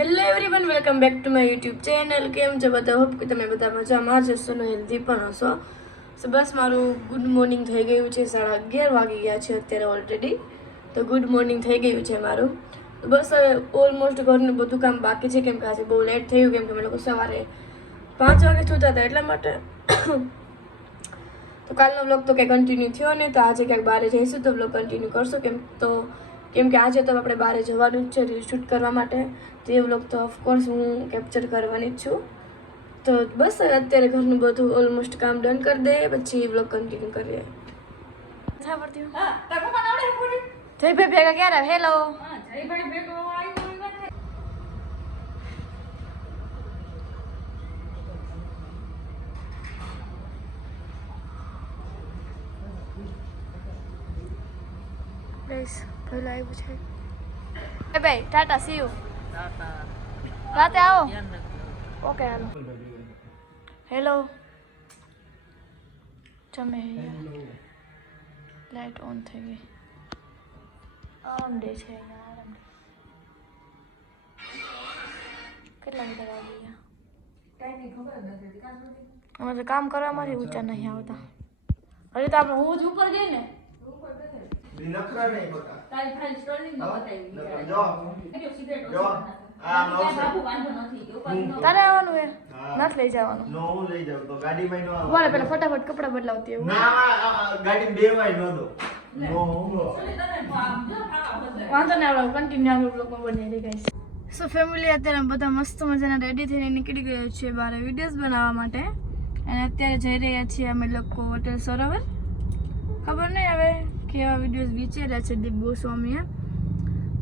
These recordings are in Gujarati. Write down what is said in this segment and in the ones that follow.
Hello everyone, welcome back to my YouTube channel. કેમ છો બધા? હોપ કે તમે બધા મજામાં જ હશો ને હેલ્ધી પણ હશો. સો બસ મારું ગુડ મોર્નિંગ થઈ ગયું છે. 11:30 વાગી ગયા છે અત્યારે ઓલરેડી. તો ગુડ મોર્નિંગ થઈ ગયું છે મારું. તો બસ હવે ઓલમોસ્ટ ઘરનું બધું કામ બાકી છે, કેમ કે આજે બહુ લેટ થયું, કેમ કે અમે લોકો સવારે 5 વાગે સૂતા હતા એટલા માટે. તો કાલનો વ્લોગ તો કંઈ કન્ટિન્યુ થયો ને, તો આજે ક્યાંક બહાર જઈશું તો વ્લોગ કન્ટિન્યુ કરશું. કેમ કે આજે તો આપણે બહાર જવાનું જ છે રીલ શૂટ કરવા માટે. તો એ વ્લોગ તો ઓફકોર્સ હું કેપ્ચર કરવાની જ છું. તો બસ અત્યારે ઘરનું બધું ઓલમોસ્ટ કામ ડન કરી દે, પછી વ્લોગ કન્ટિન્યુ કરીએ. જયભાઈ ભેગા ક્યારે? હેલો જયભાઈ ભેગો પહેલા આવ્યું છે ભાઈ. Tata C you. રાતે આવો. ઓકે હાલો. હેલો જમે લાઈટ ઓન થઈ ગઈ. આરામ ડે છે અહીંયા. આરામ કેટલા બધા વાગી ગયા? ટાઈમિંગ ખબર જ નથી. અમે તો કામ કરવામાંથી ઊંચા નહીં આવતા. હજી તો આપણે હું જ ઉપર જઈ ને નખરા નહીં બકા તારી ખાલી સ્ટોરી ન બતાવી. જો આ બાબુ વાંધો નથી. તારે આવવાનું હે? નથી લઈ જવાનું. નો હું લઈ જાઉં તો ગાડીમાં નો આવ. બોલે પેલા ફટાફટ કપડા બદલાવતી એવું. ના ગાડી બેવાય ન દો. નો હું વાંધો ને આપણે કન્ટિન્યુ આગળ બ્લોગમાં બની રહી ગાઈસ. સો ફેમિલી, અત્યારે બધા મસ્ત મજાના રેડી થઈને નીકળી ગયા છીએ બહાર વિડીયોઝ બનાવવા માટે. અને અત્યારે જઈ રહ્યા છીએ અમે લોકો હોટેલ સરોવર. ખબર નહીં હવે કેવા વિડીયોઝ વિચાર્યા છે દીપ ગોસ્વામીએ,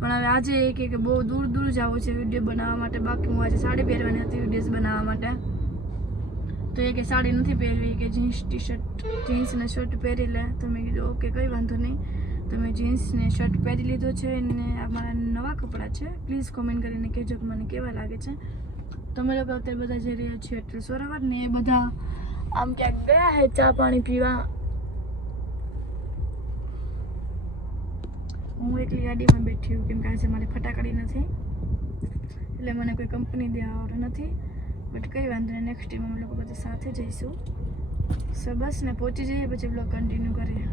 પણ હવે આજે એ કે બહુ દૂર દૂર જવું છે વિડીયો બનાવવા માટે. બાકી હું આજે સાડી પહેરવાની હતી વિડીયોઝ બનાવવા માટે. તો એ કે સાડી નથી પહેરવી, કે જીન્સ ટી શર્ટ જીન્સ ને શર્ટ પહેરી લે. તો મેં કીધું ઓકે કંઈ વાંધો નહીં. તો મેં જીન્સ ને શર્ટ પહેરી લીધો છે ને આ મારા નવા કપડાં છે. પ્લીઝ કોમેન્ટ કરીને કહેજો કે મને કેવા લાગે છે. તો અમે લોકો અત્યારે બધા જઈ રહ્યા છીએ હોટેલ સરોવર ને એ બધા આમ ક્યાંક ગયા હે ચા પાણી પીવા. હું એકલી ગાડીમાં બેઠી હું, કેમ કે આજે મારી ફટાકડી નથી એટલે મને કોઈ કંપની દેવા નથી. બટ કંઈ વાંધો નહીં, નેક્સ્ટ ટાઈમ અમે લોકો બધા સાથે જઈશું. સો બસ ને પહોંચી જઈએ પછી બ્લોગ કન્ટિન્યુ કરીએ.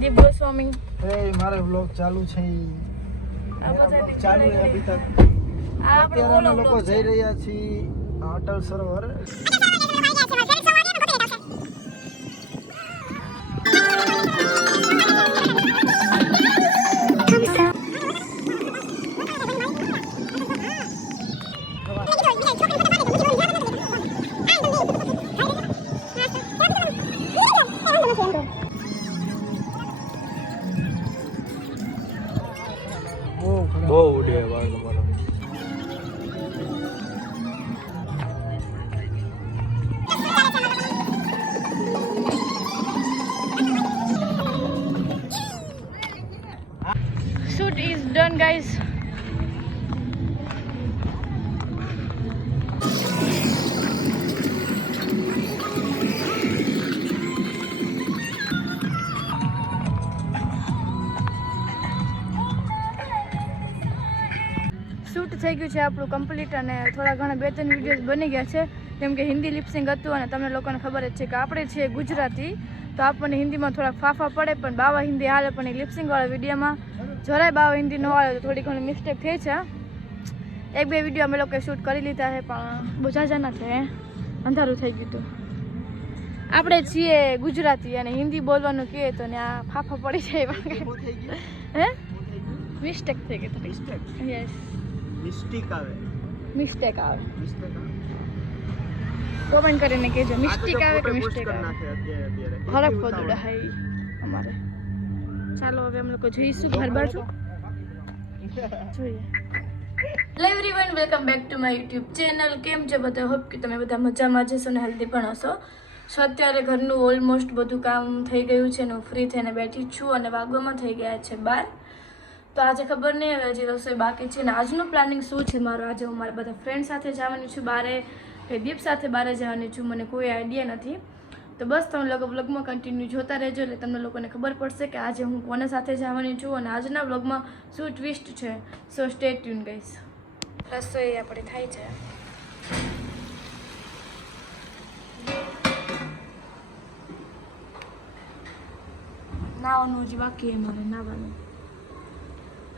દીપ ગોસ્વામી મારો વ્લોગ ચાલુ છે. ચાલુ છે અભી તક. આપણે બોલો લોકો જઈ રહ્યા છીએ હોટેલ સરોવર. બહુ ઉડે વાળ તમારો. shoot is done guys. Shoot થઈ ગયું છે આપણું કમ્પ્લીટ અને થોડા ઘણા 2-3 વિડીયોઝ બની ગયા છે. કેમ કે હિન્દી લિપસિંગ હતું અને તમને લોકોને ખબર જ છે કે આપણે છીએ ગુજરાતી, તો આપણને હિન્દીમાં થોડાક ફાફા પડે, પણ બાવા હિન્દી હાલે. પણ એ લિપસિંગવાળા વિડીયોમાં જરાય બાવા હિન્દી ન આવે તો થોડી ઘણી મિસ્ટેક થઈ છે. 1-2 વિડીયો અમે લોકોએ શૂટ કરી લીધા છે, પણ બહુ ઝાઝા ના છે. અંધારું થઈ ગયું હતું. આપણે છીએ ગુજરાતી અને હિન્દી બોલવાનું કહીએ તો ને આ ફાફા પડી જાય. હે મિસ્ટેક થઈ ગઈ થોડી. યસ મિસ્ટેક આવે. કોમેન્ટ કરીને કહેજો મિસ્ટેક આવે કે મિસ્ટેક આવે. ફરક પડુડા હે અમારે. ચાલો હવે અમે લોકો જઈશું બહાર બાજુ જોઈએ. Hello everyone, welcome back to my YouTube channel. કેમ છો બધા? હોપ કે તમે બધા મજામાં જશો ને હેલ્ધી પણ હશો. સો અત્યારે ઘરનું ઓલમોસ્ટ બધું કામ થઈ ગયું છે ને હું ફ્રી થઈને બેઠી છું અને વાગવામાં થઈ ગયા છે 12. તો આજે ખબર નહીં હવે હજી રસોઈ બાકી છે. ને આજનું પ્લાનિંગ શું છે મારું? આજે હું મારા બધા ફ્રેન્ડ સાથે જવાની છું બહારે, કે દીપ સાથે બહાર જવાની છું, મને કોઈ આઈડિયા નથી. તો બસ તમે લોકો વ્લોગમાં કન્ટિન્યુ જોતા રહેજો એટલે તમને લોકોને ખબર પડશે કે આજે હું કોને સાથે જવાની છું અને આજના વ્લોગમાં શું ટ્વિસ્ટ છે. સો સ્ટે ટ્યુન ગાઈસ. રસોઈ આપણે થાય છે. નાવાનું હજી બાકી અમારે નાવાનું.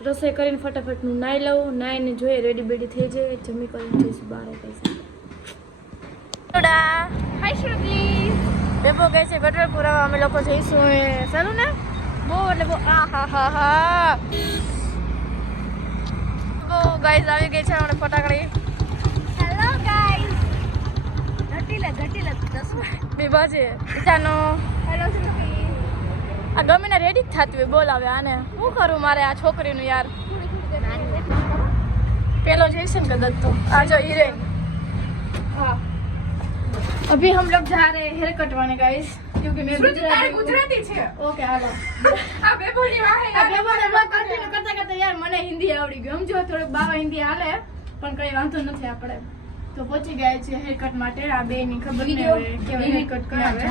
રસોઈ કરીને ફટાફટ હું નાઈ લઉં. નાઈને જોઈએ રેડી બેડી થઈ જાય. જમી કરીને જઈશું બહાર પૈસા. હાય શ્રુતિ. બેબો કહે છે ગટર પુરાવા અમે લોકો જઈશું. એ સારું ને બહુ એટલે બહુ. આ હા હા હા બહુ ગાઈઝ આવી ગઈ છે હમણાં ફટાકડી. Hello guys. ઘટીલે બેબા છે બીજાનો. હેલો શ્રુતિ. આ ગમે ને રેડી જ થતી હોય. બોલાવે આને શું કરું મારે આ છોકરીનું યાર. પેલો જઈશે ને કદાચ તો આ જો હિરેન. हाँ अभी हम लोग जा रहे हैं हेयर कटवाने गाइस क्योंकि मैं गुजराती છે. ઓકે હાલો. આ બે બોલી વાહે આ બે બોલે માં કન્ટિન્યુ કરતા કરતા યાર મને હિન્દી આવડી ગયું. સમજો થોડુંક બાવા હિન્દી હાલે પણ કઈ વાંધો નથી આપણે. તો પહોંચી ગયા છે હેર કટ માટે. આ બે ની ખબર નહીં હવે કેવા હેર કટ કરાવે.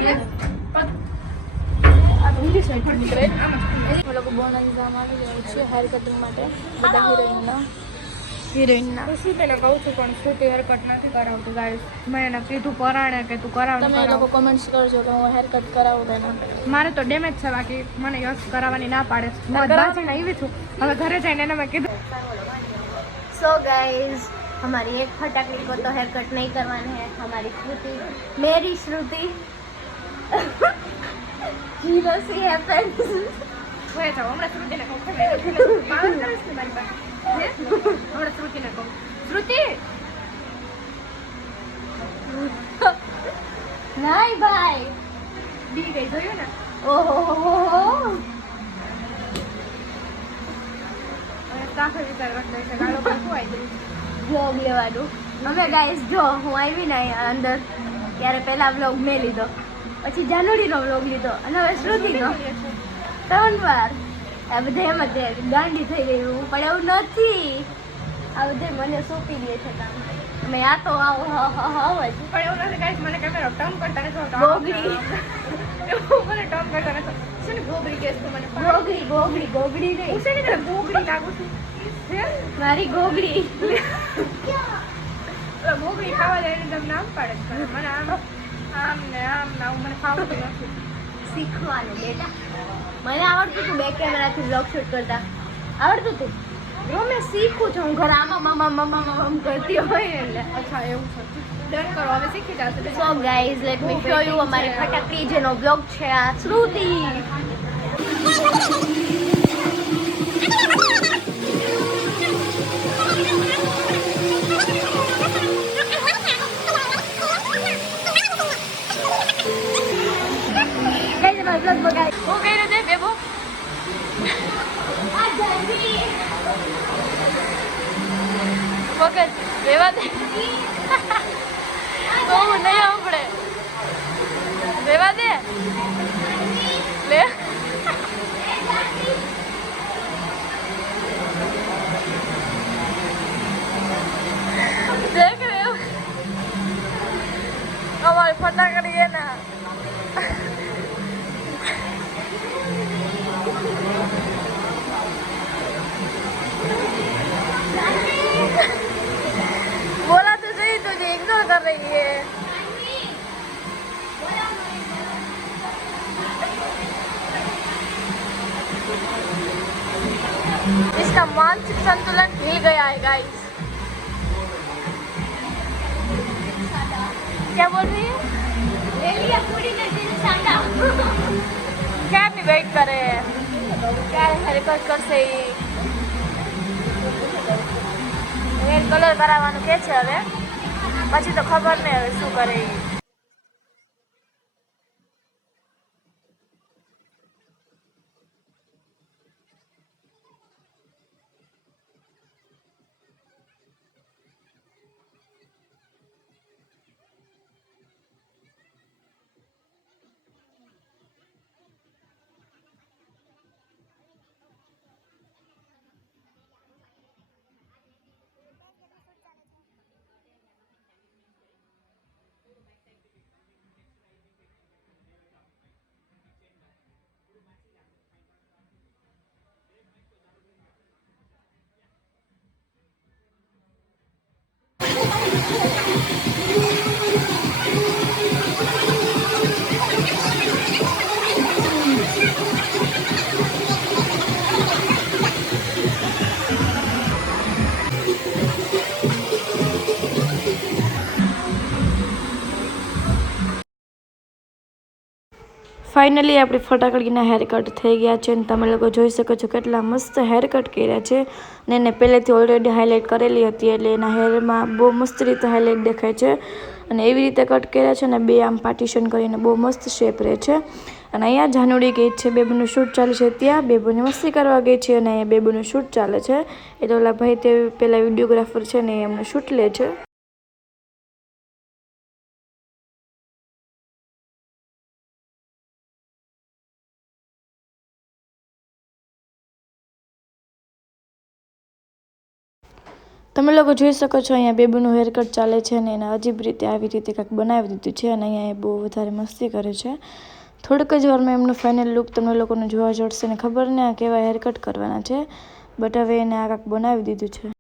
આ તો હિન્દી સાઈડ નીકળે. આમ લોકો બોનન્ઝામ આવી ગયા છે હેર કટિંગ માટે. બધા હિરોઈનના શ્રુતિને કહું છું પણ શ્રુતિ હેરકટ નથી કરાવતી ગાઈસ. મેં એને કીધું પરાણે કે તું કરાવ. તમે લોકો કમેન્ટ્સ કરજો કે હું હેરકટ કરાવું તેને. મારે તો ડેમેજ છે બાકી મને યસ કરાવવાની ના પાડે. બાજુને આવી છું હવે ઘરે જઈને એને મેં કીધું. सो गाइस हमारी एक फटाकड़ी को तो हेयर कट नहीं करवाना है. हमारी श्रुति मेरी श्रुति हीरो सी है फ्रेंड्स. હોય તો હમણાં શ્રુતિને કહું હમણાં શ્રુતિને કહું શ્રુતિ नहीं भाई બી ગઈ જોયું ને. ओहो હવે કાફે વિચાર કરતો છે ગાળો પર શું આવી ગયું. વ્લોગ લેવાનું. હવે ગાઈસ જો હું આવી ને અહીંયા અંદર ત્યારે પહેલા વ્લોગ મેં લીધો પછી જાનુડીનો વ્લોગ લીધો અને હવે શ્રુતિનો 3 વાર. આ બધે એમ જ ગાંડી થઈ ગઈ હું પણ એવું નથી. આ બધે મને સોંપી દે છે કામ. મેં આ તો આવો હાવ જ પણ એવું નથી ગાઈસ મને કેમેરો ટર્ન કરતા નથી ગોગડી એવું મને ટર્ન કરતા નથી. શું ને ગોગડી કેસ તો મને ગોગડી નહીં હું છે ને તને ગોગડી લાગુ છું. હે મારી ગોગડી ગોગડી ખાવા જાય એને તમે નામ પાડે છે મને આમ ને આમ મને ફાવતું નથી. શીખવાનું બેટા. મને આવડતું હતું બે કેમેરાથી બ્લોગ શૂટ કરતા આવડતું હતું. જો મેં શીખું છું હું ઘરે આમ કરતી હોય એટલે. અચ્છા એવું છે ડન કરો હવે શીખી જશે. So guys let me show you અમારી ફટાકડી જેનો બ્લોગ છે આ શ્રુતિ. ગાઈઝ અમારો બ્લોગ બગાડ. હું કઈ રીતે બેબો વખત રેવા દે તો હું નહીં સાંભળે. રેવા દે લે દેખ રે અમારી ફટાકડી છે ને बोला तो सही तुझे इग्नोर कर रही है. इसका मानसिक संतुलन हिल गया है गाइस. क्या बोल रही है? ले लिया पूरी नजर साटा. क्या नहीं वेट करे क्या हेरकट કરશે હેર કલર કરાવવાનું કે છે હવે પછી તો ખબર નહીં હવે શું કરે. ફાઇનલી આપણી ફટાકડીના હેર કટ થઈ ગયા છે અને તમે લોકો જોઈ શકો છો કેટલા મસ્ત હેર કટ કર્યા છે અને એને પહેલેથી ઓલરેડી હાઇલાઇટ કરેલી હતી એટલે એના હેરમાં બહુ મસ્ત રીતે હાઇલાઇટ દેખાય છે અને એવી રીતે કટ કર્યા છે અને બે આમ પાર્ટીશન કરીને બહુ મસ્ત શેપ રહે છે અને અહીંયા જાનુડી ગઈ છે બેબુનું શૂટ ચાલે છે ત્યાં બેબુની મસ્તી કરવા ગઈ છે અને અહીંયા બેબુનું શૂટ ચાલે છે એટલે ઓલા ભાઈ તે પેલા વિડીયોગ્રાફર છે ને એમનું શૂટ લે છે. તમે લોકો જોઈ શકો છો અહીંયા બેબુનું હેર કટ ચાલે છે અને એને અજીબ રીતે આવી રીતે કંઈક બનાવી દીધું છે અને અહીંયા એ બહુ વધારે મસ્તી કરે છે. થોડીક જ વારમાં એમનું ફાઇનલ લુક તમને લોકોને જોવા જડશે ને ખબર ને આ કેવા હેર કટ કરવાના છે બટ હવે એને આ કાંઈક બનાવી દીધું છે.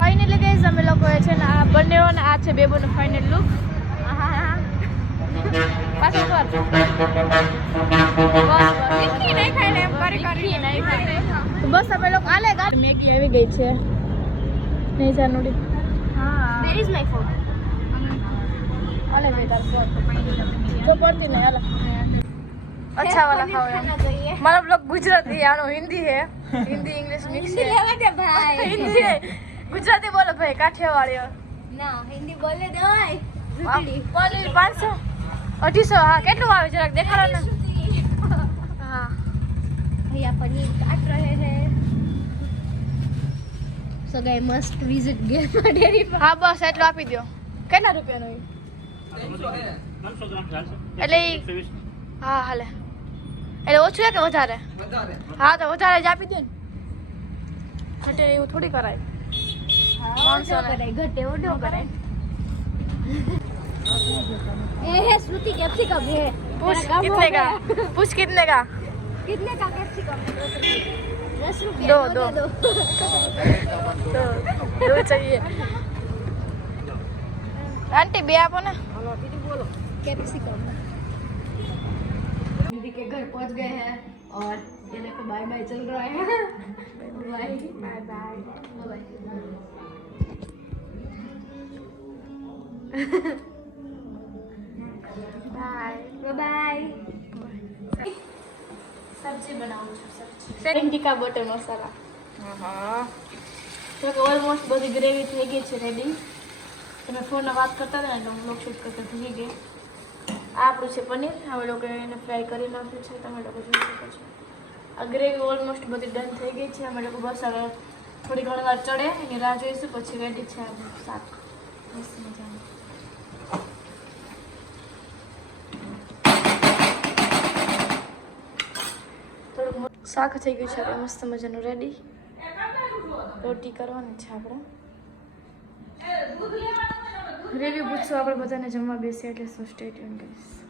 ફાઇનલી ગાઈઝ અમે લોકોએ છે ને આ બંનેઓ ને આ છે બેબુનો ફાઇનલ લુક. પાછો કર બસ અમે લોકો આલે ગાડી મેગી આવી ગઈ છે નહીં જાનુડી. Where is my phone? આલે બેટા તો પડતી નહીં આલે अच्छा वाला खाओ हमारा ब्लॉग गुजराती है आनो हिंदी है हिंदी इंग्लिश मिक्स है भाई हिंदी है गुजराती बोलो भाई काठियावाड़ी ના હિન્દી બોલે દે ઓય રૂપડી 500 250 હા કેટલું આવે જરાક દેખાડો ને હા ભૈયા પનીર કાટ રહે હે સો ગાય મસ્ટ વિઝિટ ગેરમા ડેરી પર હા બસ એટલું આપી દો કેટલા રૂપિયાનું એટલે હા હાલે એટલે ઓછું કે વધારે હા તો વધારે જ આપી દો ને એટલે એવું થોડી કરાય ઓછો કરાય ઘટે ઓડો કરાય એ है श्रुति कैप्सिकम है पूछ कितने का पूछ कितने का कितने का कैप्सिकम 10 रुपए दो दो दो चाहिए आंटी बे आपो ना कैप्सिकम दीदी के घर पहुंच गए हैं और ये देखो बाय बाय चल रहा है bye bye bye bye bye सब्जी बनाऊं सब्जी टिक्का बटर मसाला હા તો ઓલમોસ્ટ બધી ગ્રેવી થઈ ગઈ છે રેડી. તમે ફોનમાં વાત કરતા હતા ને બ્લોગ શૂટ કરતા થઈ ગઈ. આ આપણું છે પનીર હવે લોકો એને ફ્રાય કરી નાખ્યું છે તમે લોકો જોઈ શકો છો. આ ગ્રેવી ઓલમોસ્ટ બધી ડન થઈ ગઈ છે અમે લોકો બસ હવે થોડી ઘણી વાર ચડે એની રાહ જોઈશું પછી રેડી છે આપણું શાક મસ્ત મજાનું. થોડુંક શાક થઈ ગયું છે આપણે મસ્ત મજાનું રેડી. રોટી કરવાની છે આપણે રિવ્યુ પૂછશું આપણે બધાને જમવા બેસીએ એટલે સો સ્ટે ટ્યુન કરીશ.